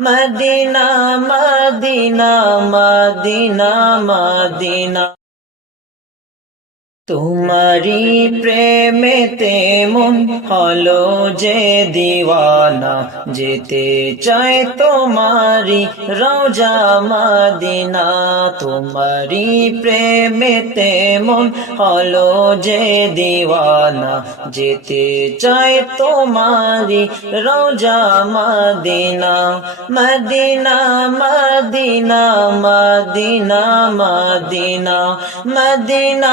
मदिना मदिना मदिना मदिना তোমারি প্রেমেতে মন হলো যে দিওয়ানা, যেতে চায় তোমারি রোজা মদিনা। তোমারি প্রেমেতে মন হলো যে দিওয়ানা, যেতে চায় তোমারি রোজা মদিনা। মদিনা মদিনা মদিনা মদিনা মদিনা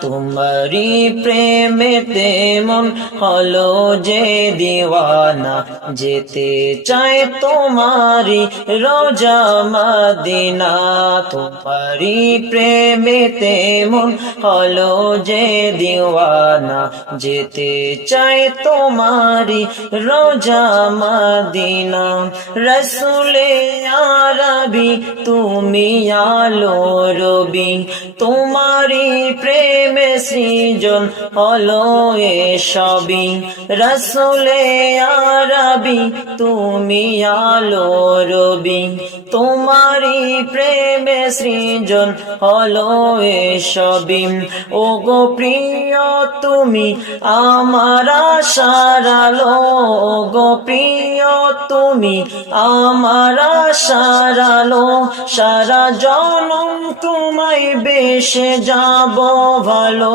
তোমারি প্রেমেতে মন হলো যে দিওয়ানা, যেতে চায় তোমারি রোজা মদিনা। তোমারি প্রেমেতে মন হলো যে দিওয়ানা, যেতে চায় তোমারি রোজা মদিনা। রসুলে আরবি, তুমি আলো রবি তোমারি প্রেমে সৃজন হলো এ সবই রসুলে আরবি, তুমি আলো রবি। তোমারি প্রেমে সৃজন হলো এ সবই ও গো প্রিয়, তুমি আমার সারালো গো প্রিয়, তুমি আমার সারালো সারা জনম তোমায় বেশে যাব বলো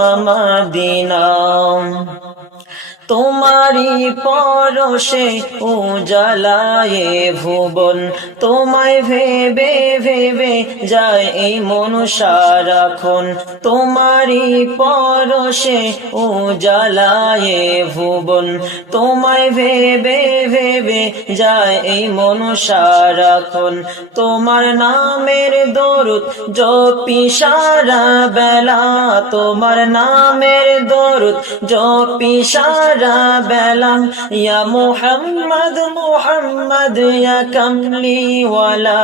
মদিনা তোমারি পরশে উজালায়ে ভুবন। তোমায় ভেবে ভেবে যায় এই মন সারাক্ষণ তোমারি পরশে উজালায়ে ভুবন। তোমায় ভেবে ভেবে যায় এই মন সারাক্ষণ তোমার নামের দরুদ জপি সারা বেলা। তোমার নামের দরুদ জপি সারা বেলা। বেলা ইয়া মোহাম্মদ মোহাম্মদ ইয়া কামলিওয়ালা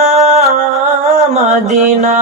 মদিনা।